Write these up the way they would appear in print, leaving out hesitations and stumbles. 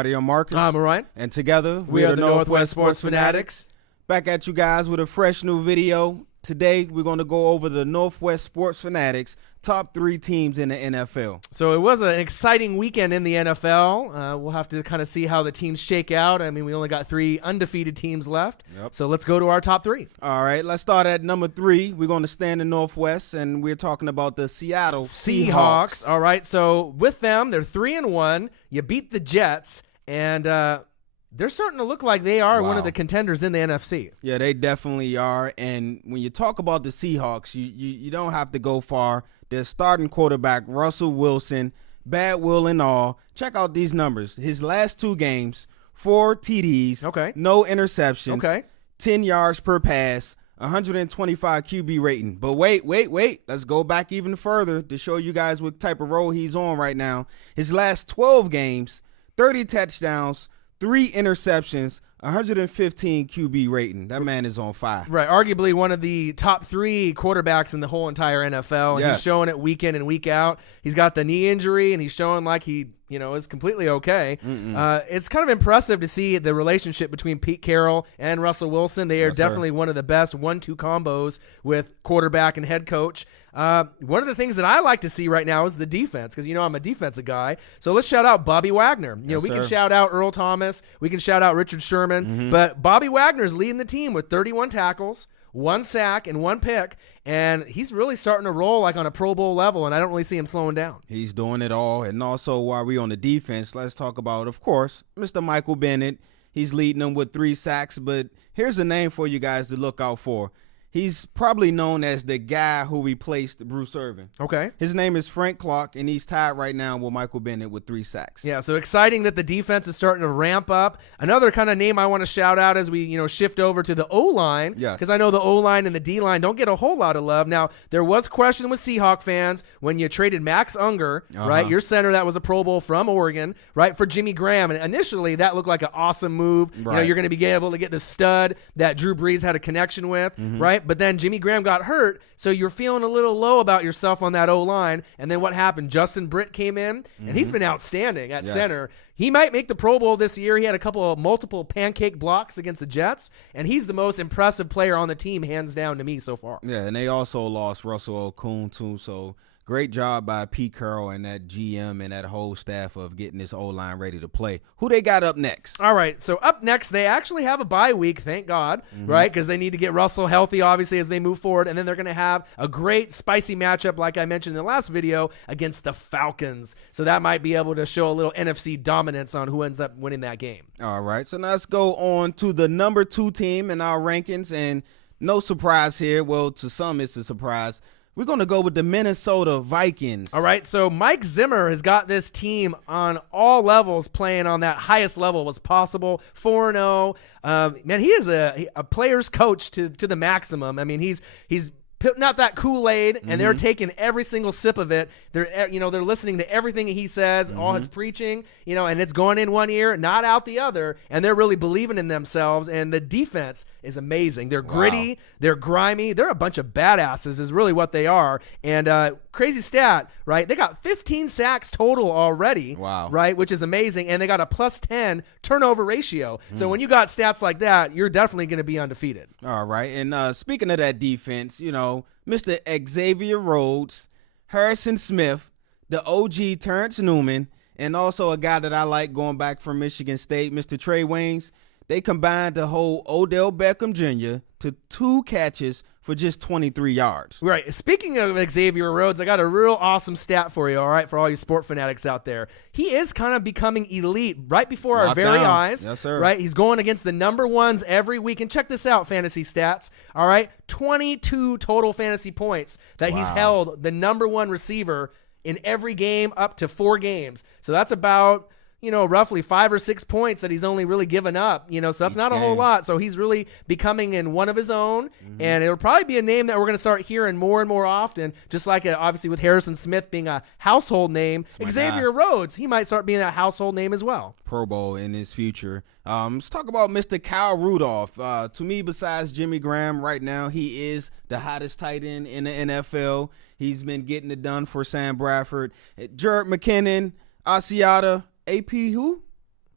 Roddy. I'm Marcus. I'm Ryan. And together, we are the Northwest Sports Fanatics. Back at you guys with a fresh new video. Today, we're going to go over the Northwest Sports Fanatics top 3 teams in the NFL. So it was an exciting weekend in the NFL. We'll have to kind of see how the teams shake out. I mean, we only got 3 undefeated teams left. Yep. So let's go to our top 3. All right, let's start at number 3. We're going to stay in the Northwest, and we're talking about the Seattle Seahawks. All right, so with them, they're 3-1. You beat the Jets, and they're starting to look like they are one of the contenders in the NFC. Yeah, they definitely are. And when you talk about the Seahawks, you don't have to go far. Their starting quarterback, Russell Wilson, bad will and all. Check out these numbers. His last 2 games, 4 TDs, no interceptions, 10 yards per pass, 125 QB rating. But wait. Let's go back even further to show you guys what type of role he's on right now. His last 12 games, 30 touchdowns, 3 interceptions, 115 QB rating. That man is on fire. Right, arguably one of the top 3 quarterbacks in the whole entire NFL, and he's showing it week in and week out. He's got the knee injury, and he's showing like he, is completely okay. It's kind of impressive to see the relationship between Pete Carroll and Russell Wilson. They are definitely one of the best 1-2 combos with quarterback and head coach. One of the things that I like to see right now is the defense, because I'm a defensive guy. So let's shout out Bobby Wagner. We can shout out Earl Thomas. We can shout out Richard Sherman. But Bobby Wagner's leading the team with 31 tackles, 1 sack, and 1 pick. And he's really starting to roll like on a Pro Bowl level, and I don't really see him slowing down. He's doing it all. And also, while we're on the defense, let's talk about, of course, Mr. Michael Bennett. He's leading them with 3 sacks. But here's a name for you guys to look out for. He's probably known as the guy who replaced Bruce Irvin. Okay. His name is Frank Clark, and he's tied right now with Michael Bennett with 3 sacks. Yeah, so exciting that the defense is starting to ramp up. Another kind of name I want to shout out as we, shift over to the O-line. Yes. Because I know the O-line and the D-line don't get a whole lot of love. Now, there was question with Seahawk fans when you traded Max Unger, right, your center that was a Pro Bowl from Oregon, right, for Jimmy Graham. And initially, that looked like an awesome move. Right. You're going to be able to get the stud that Drew Brees had a connection with, right? But then Jimmy Graham got hurt, so you're feeling a little low about yourself on that O-line. And then what happened? Justin Britt came in, and he's been outstanding at center. He might make the Pro Bowl this year. He had a couple of multiple pancake blocks against the Jets, and he's the most impressive player on the team, hands down to me so far. Yeah, and they also lost Russell Okung, too, so great job by Pete Carroll and that GM and that whole staff of getting this O-line ready to play. Who they got up next? All right, so up next, they actually have a bye week, thank God, right? Because they need to get Russell healthy, obviously, as they move forward. And then they're going to have a great, spicy matchup, like I mentioned in the last video, against the Falcons. So that might be able to show a little NFC dominance on who ends up winning that game. All right, so now let's go on to the number 2 team in our rankings. And no surprise here. Well, to some, it's a surprise. We're going to go with the Minnesota Vikings. All right, so Mike Zimmer has got this team on all levels playing on that highest level as possible, 4-0. Man, he is a player's coach to the maximum. I mean, he's putting out that Kool-Aid, and they're taking every single sip of it. They're listening to everything he says, all his preaching, and it's going in one ear, not out the other, and they're really believing in themselves. And the defense is amazing. They're gritty, they're grimy, they're a bunch of badasses is really what they are. And crazy stat, right? They got 15 sacks total already, right, which is amazing, and they got a +10 turnover ratio. So when you got stats like that, you're definitely going to be undefeated. All right, and speaking of that defense, Mr. Xavier Rhodes, Harrison Smith, the OG Terrence Newman, and also a guy that I like going back from Michigan State, Mr. Trey Waynes. They combined to hold Odell Beckham Jr. to 2 catches for just 23 yards. Right. Speaking of Xavier Rhodes, I got a real awesome stat for you, all right, for all you sport fanatics out there. He is kind of becoming elite right before our very eyes. Yes, sir. Right? He's going against the number 1s every week. And check this out, fantasy stats, all right? 22 total fantasy points that he's held the number 1 receiver in every game up to 4 games. So that's about roughly 5 or 6 points that he's only really given up, so that's not a whole lot. So he's really becoming in one of his own, and it'll probably be a name that we're going to start hearing more and more often, just like obviously with Harrison Smith being a household name. Xavier Rhodes, he might start being a household name as well. Pro Bowl in his future. Let's talk about Mr. Kyle Rudolph. To me, besides Jimmy Graham right now, he is the hottest tight end in the NFL. He's been getting it done for Sam Bradford. Jared McKinnon, Asiata, AP who?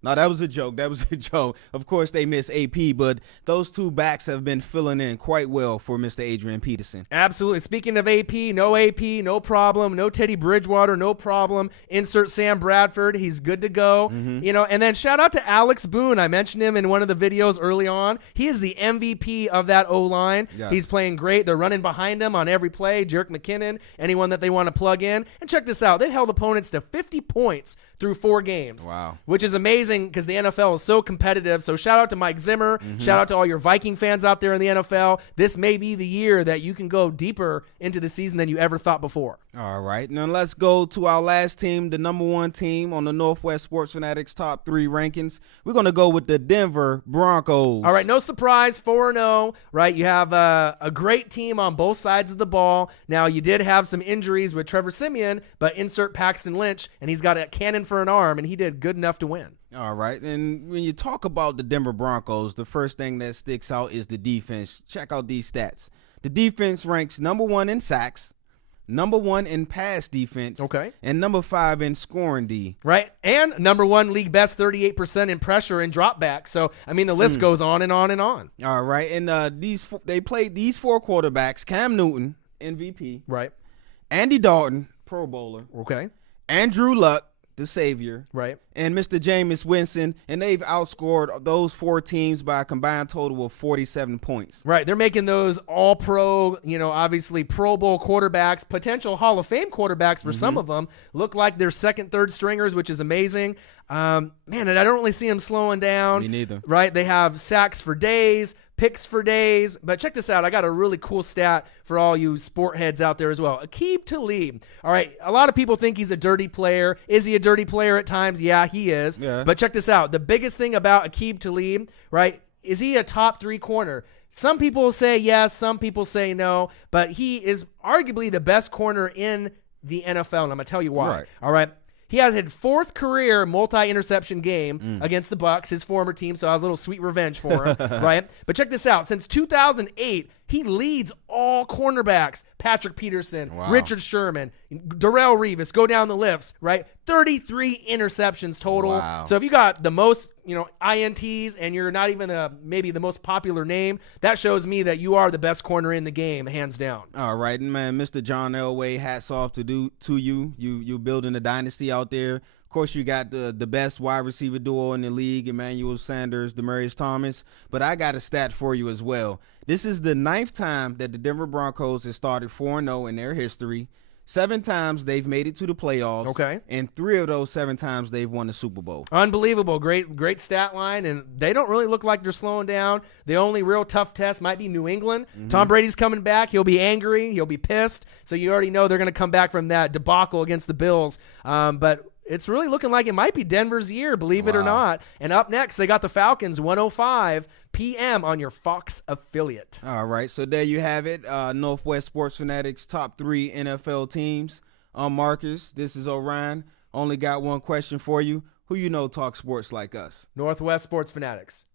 No, that was a joke. That was a joke. Of course, they miss AP, but those two backs have been filling in quite well for Mr. Adrian Peterson. Absolutely. Speaking of AP, no problem. No Teddy Bridgewater, no problem. Insert Sam Bradford. He's good to go. And then shout out to Alex Boone. I mentioned him in one of the videos early on. He is the MVP of that O-line. Yes. He's playing great. They're running behind him on every play. Jerick McKinnon, anyone that they want to plug in. And check this out. They held opponents to 50 points through 4 games. Wow. Which is amazing because the NFL is so competitive. So shout out to Mike Zimmer. Shout out to all your Viking fans out there in the NFL. This may be the year that you can go deeper into the season than you ever thought before. All right. Now let's go to our last team, the number 1 team on the Northwest Sports Fanatics top 3 rankings. We're going to go with the Denver Broncos. All right, no surprise, 4-0, right? You have a great team on both sides of the ball. Now, you did have some injuries with Trevor Siemian, but insert Paxton Lynch, and he's got a cannon for an arm, and he did good enough to win. All right. And when you talk about the Denver Broncos, the first thing that sticks out is the defense. Check out these stats. The defense ranks number 1 in sacks, number 1 in pass defense, and number 5 in scoring D. Right, and number 1 league best 38% in pressure and drop back. So, I mean, the list goes on and on and on. All right, and they played these 4 quarterbacks: Cam Newton, MVP, right? Andy Dalton, Pro Bowler, Andrew Luck, the savior, right, and Mr. Jameis Winston, and they've outscored those 4 teams by a combined total of 47 points. Right, they're making those all-pro, obviously Pro Bowl quarterbacks, potential Hall of Fame quarterbacks for some of them, look like they're second, third stringers, which is amazing. Man, and I don't really see them slowing down. Me neither. Right, they have sacks for days, picks for days. But check this out. I got a really cool stat for all you sport heads out there as well. Aqib Talib. All right, a lot of people think he's a dirty player. Is he a dirty player at times? Yeah, he is. Yeah. But check this out. The biggest thing about Aqib Talib, right, is he a top 3 corner? Some people say yes, some people say no, but he is arguably the best corner in the NFL, and I'm going to tell you why. Right. All right. He has had 4th career multi-interception game against the Bucs, his former team, so I was a little sweet revenge for him, right? But check this out. Since 2008, he leads all cornerbacks. Patrick Peterson, Richard Sherman, Darrell Revis, go down the list, right? 33 interceptions total. Wow. So if you got the most, INTs and you're not even maybe the most popular name, that shows me that you are the best corner in the game, hands down. All right, man, Mr. John Elway, hats off to you. You building a dynasty out there. Of course, you got the best wide receiver duo in the league, Emmanuel Sanders, Demaryius Thomas. But I got a stat for you as well. This is the 9th time that the Denver Broncos have started 4-0 in their history. 7 times they've made it to the playoffs. Okay. And 3 of those 7 times they've won the Super Bowl. Unbelievable. Great stat line. And they don't really look like they're slowing down. The only real tough test might be New England. Tom Brady's coming back. He'll be angry. He'll be pissed. So you already know they're going to come back from that debacle against the Bills. But it's really looking like it might be Denver's year, believe it or not. And up next, they got the Falcons, 1:05 p.m. on your Fox affiliate. All right, so there you have it. Northwest Sports Fanatics top 3 NFL teams. I'm Marcus. This is Orion. Only got one question for you. Who you know talk sports like us? Northwest Sports Fanatics.